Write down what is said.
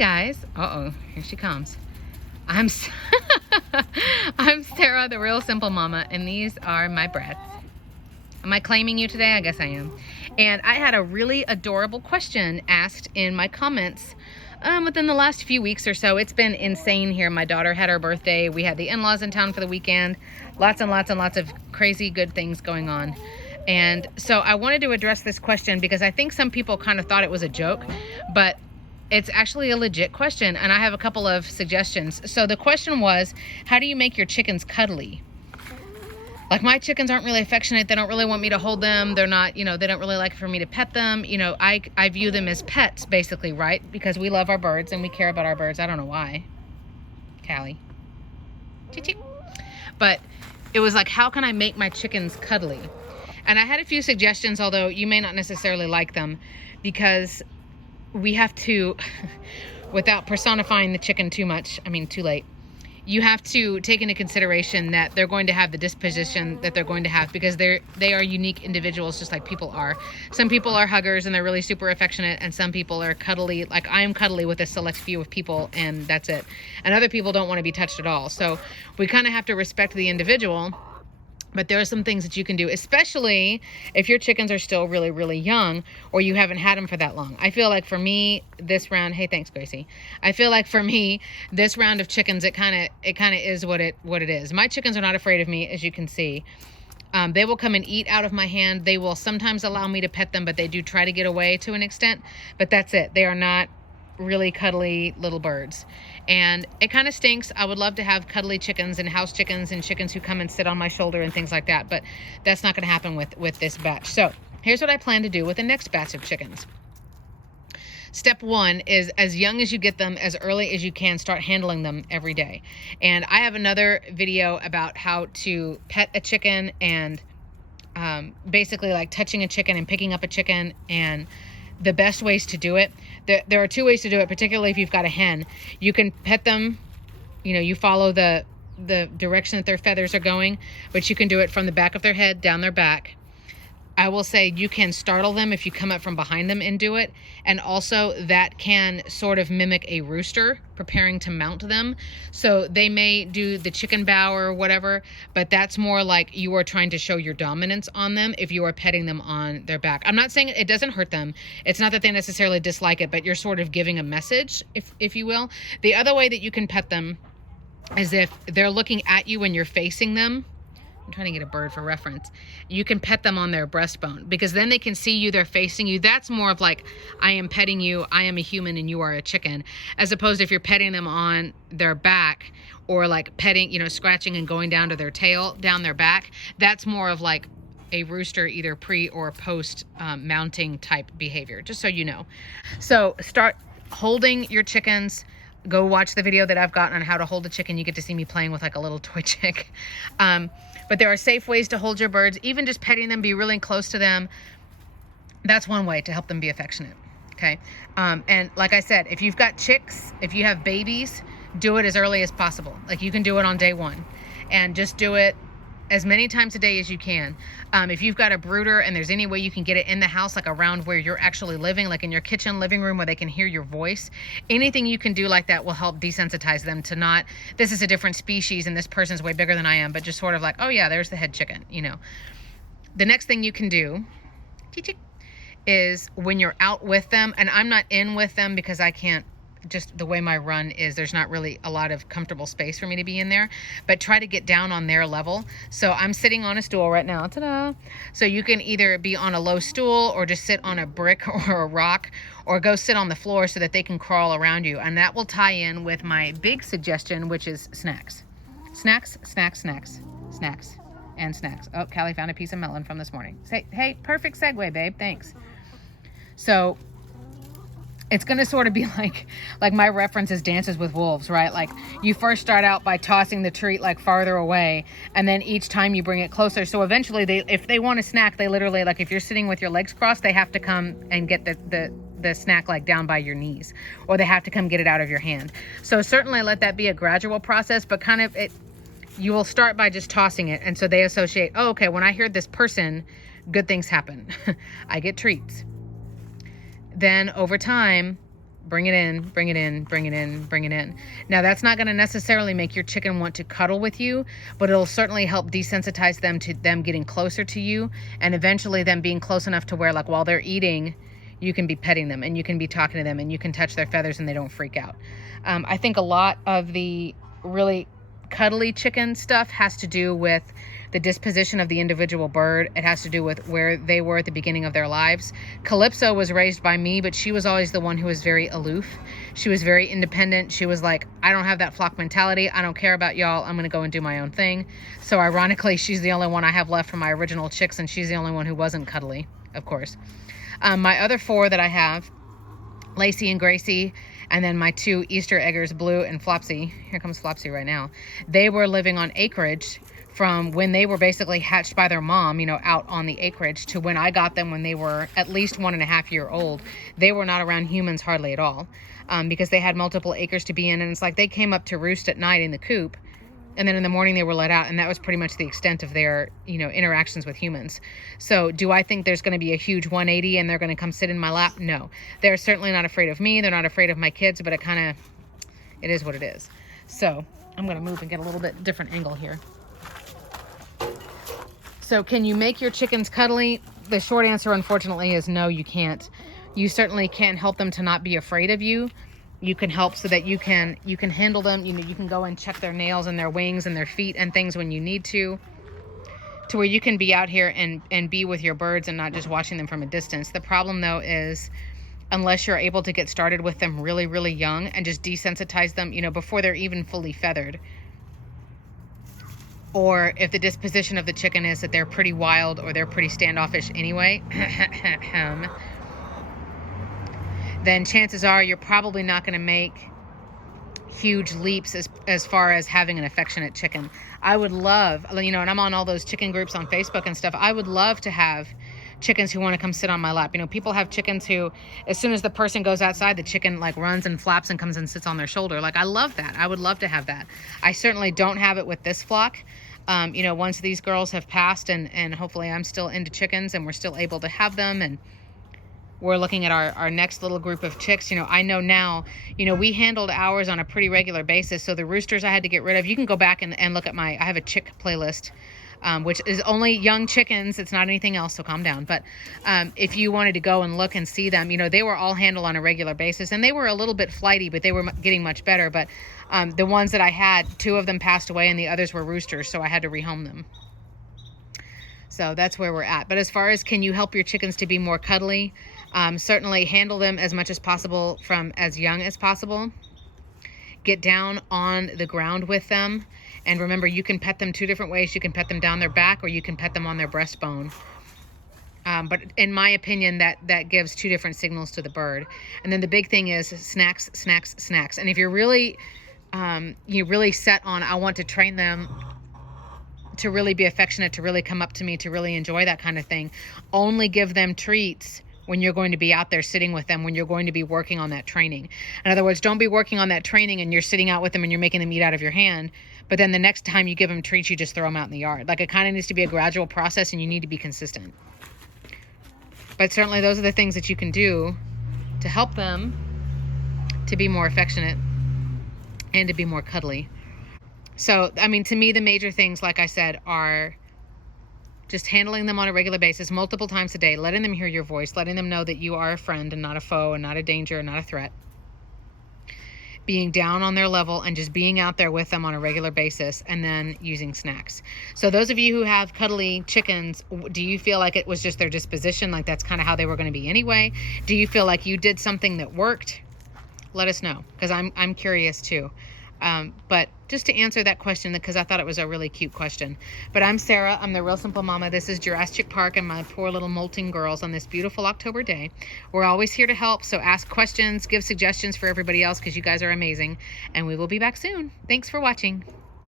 guys. Uh-oh, here she comes. I'm I'm Sarah, the Real Simple Mama, and these are my brats. Am I claiming you today? I guess I am. And I had a really adorable question asked in my comments within the last few weeks or so. It's been insane here. My daughter had her birthday. We had the in-laws in town for the weekend. Lots and lots and lots of crazy good things going on. And so I wanted to address this question because I think some people kind of thought it was a joke, but it's actually a legit question, and I have a couple of suggestions. So the question was, how do you make your chickens cuddly? Like, my chickens aren't really affectionate. They don't really want me to hold them. They're not, they don't really like for me to pet them. I view them as pets, basically, right? Because we love our birds and we care about our birds. I don't know why. Callie. Chick. But it was like, how can I make my chickens cuddly? And I had a few suggestions, although you may not necessarily like them, because we have to, without personifying the chicken too much, too late, you have to take into consideration that they're going to have the disposition that they're going to have, because they are unique individuals, just like people are. Some people are huggers and they're really super affectionate, and some people are cuddly. Like, I am cuddly with a select few of people, and that's it. And other people don't want to be touched at all. So we kind of have to respect the individual. But there are some things that you can do, especially if your chickens are still really, really young, or you haven't had them for that long. I feel like for me, this round, hey, thanks, Gracie. I feel like for me, this round of chickens, it kind of is what it is. My chickens are not afraid of me, as you can see. They will come and eat out of my hand. They will sometimes allow me to pet them, but they do try to get away to an extent. But that's it. They are not really cuddly little birds, and it kind of stinks. I would love to have cuddly chickens and house chickens and chickens who come and sit on my shoulder and things like that, but that's not going to happen with this batch. So here's what I plan to do with the next batch of chickens. Step one is, as young as you get them, as early as you can, start handling them every day. And I have another video about how to pet a chicken, and basically like touching a chicken and picking up a chicken, and the best ways to do it. There are two ways to do it, particularly if you've got a hen. You can pet them, you follow the direction that their feathers are going, but you can do it from the back of their head down their back. I will say you can startle them if you come up from behind them and do it. And also that can sort of mimic a rooster preparing to mount them. So they may do the chicken bow or whatever, but that's more like you are trying to show your dominance on them if you are petting them on their back. I'm not saying it doesn't hurt them. It's not that they necessarily dislike it, but you're sort of giving a message, if you will. The other way that you can pet them is if they're looking at you when you're facing them. I'm trying to get a bird for reference. You can pet them on their breastbone, because then they can see you, they're facing you. That's more of like, I am petting you, I am a human and you are a chicken, as opposed if you're petting them on their back, or like petting, scratching and going down to their tail, down their back. That's more of like a rooster, either pre or post mounting type behavior, just so you know. So start holding your chickens. Go watch the video that I've got on how to hold a chicken. You get to see me playing with like a little toy chick. But there are safe ways to hold your birds. Even just petting them, be really close to them. That's one way to help them be affectionate. Okay. And like I said, if you've got chicks, if you have babies, do it as early as possible. Like, you can do it on day one, and just do it as many times a day as you can. If you've got a brooder and there's any way you can get it in the house, like around where you're actually living, like in your kitchen, living room, where they can hear your voice, anything you can do like that will help desensitize them to not, this is a different species and this person's way bigger than I am, but just sort of like, oh yeah, there's the head chicken, The next thing you can do is when you're out with them, and I'm not in with them because I can't, just the way my run is, there's not really a lot of comfortable space for me to be in there, but try to get down on their level. So I'm sitting on a stool right now. Ta-da! So you can either be on a low stool, or just sit on a brick or a rock, or go sit on the floor so that they can crawl around you. And that will tie in with my big suggestion, which is snacks. Snacks, snacks, snacks, snacks, and snacks. Oh, Callie found a piece of melon from this morning. Say, hey, perfect segue, babe. Thanks. So it's going to sort of be like my reference is Dances with Wolves, right? Like, you first start out by tossing the treat like farther away, and then each time you bring it closer. So eventually if they want a snack, they literally, like, if you're sitting with your legs crossed, they have to come and get the snack like down by your knees, or they have to come get it out of your hand. So certainly let that be a gradual process, but kind of you will start by just tossing it. And so they associate, oh, okay, when I hear this person, good things happen. I get treats. Then over time, Bring it in, bring it in, bring it in, bring it in. Now, that's not going to necessarily make your chicken want to cuddle with you, but it'll certainly help desensitize them to them getting closer to you, and eventually them being close enough to where, like, while they're eating, you can be petting them and you can be talking to them and you can touch their feathers and they don't freak out. I think a lot of the really cuddly chicken stuff has to do with the disposition of the individual bird. It has to do with where they were at the beginning of their lives. Calypso was raised by me, but she was always the one who was very aloof. She was very independent. She was like, I don't have that flock mentality. I don't care about y'all. I'm going to go and do my own thing. So ironically, she's the only one I have left from my original chicks, and she's the only one who wasn't cuddly, of course. My other 4 that I have, Lacey and Gracie, and then my 2 Easter eggers, Blue and Flopsy. Here comes Flopsy right now. They were living on acreage from when they were basically hatched by their mom, you know, out on the acreage, to when I got them when they were at least 1.5 years old. They were not around humans hardly at all, because they had multiple acres to be in. And it's like they came up to roost at night in the coop, and then in the morning they were let out, and that was pretty much the extent of their, you know, interactions with humans. So do I think there's going to be a huge 180 and they're going to come sit in my lap? No. They're certainly not afraid of me. They're not afraid of my kids, but it is what it is. So I'm going to move and get a little bit different angle here. So can you make your chickens cuddly? The short answer, unfortunately, is no, you can't. You certainly can't help them to not be afraid of you. You can help so that you can handle them. You know, you can go and check their nails and their wings and their feet and things when you need to where you can be out here and be with your birds and not just watching them from a distance. The problem, though, is unless you're able to get started with them really, really young and just desensitize them, you know, before they're even fully feathered. Or if the disposition of the chicken is that they're pretty wild or they're pretty standoffish anyway, then chances are you're probably not going to make huge leaps as far as having an affectionate chicken. I would love, you know, and I'm on all those chicken groups on Facebook and stuff. I would love to have chickens who want to come sit on my lap. You know, people have chickens who, as soon as the person goes outside, the chicken like runs and flaps and comes and sits on their shoulder. Like, I love that. I would love to have that. I certainly don't have it with this flock. You know, once these girls have passed and hopefully I'm still into chickens and we're still able to have them, and we're looking at our next little group of chicks. You know, I know now, you know, we handled ours on a pretty regular basis. So the roosters I had to get rid of. You can go back and look at I have a chick playlist, which is only young chickens. It's not anything else, so calm down. But if you wanted to go and look and see them, you know, they were all handled on a regular basis. And they were a little bit flighty, but they were getting much better. But the ones that I had, 2 of them passed away and the others were roosters, so I had to rehome them. So that's where we're at. But as far as can you help your chickens to be more cuddly, certainly handle them as much as possible from as young as possible. Get down on the ground with them. And remember, you can pet them 2 different ways. You can pet them down their back or you can pet them on their breastbone. But in my opinion, that gives 2 different signals to the bird. And then the big thing is snacks, snacks, snacks. And if you're really, set on, I want to train them to really be affectionate, to really come up to me, to really enjoy that kind of thing, only give them treats when you're going to be out there sitting with them, when you're going to be working on that training. In other words, don't be working on that training and you're sitting out with them and you're making them eat out of your hand, but then the next time you give them treats, you just throw them out in the yard. Like, it kind of needs to be a gradual process and you need to be consistent. But certainly those are the things that you can do to help them to be more affectionate and to be more cuddly. So, I mean, to me, the major things, like I said, are just handling them on a regular basis, multiple times a day, letting them hear your voice, letting them know that you are a friend and not a foe and not a danger and not a threat. Being down on their level and just being out there with them on a regular basis, and then using snacks. So those of you who have cuddly chickens, do you feel like it was just their disposition, like that's kind of how they were going to be anyway? Do you feel like you did something that worked? Let us know, because I'm curious too. But just to answer that question, because I thought it was a really cute question. But I'm Sarah. I'm the Real Simple Mama. This is Jurassic Park and my poor little molting girls on this beautiful October day. We're always here to help, so ask questions, give suggestions for everybody else, because you guys are amazing. And we will be back soon. Thanks for watching.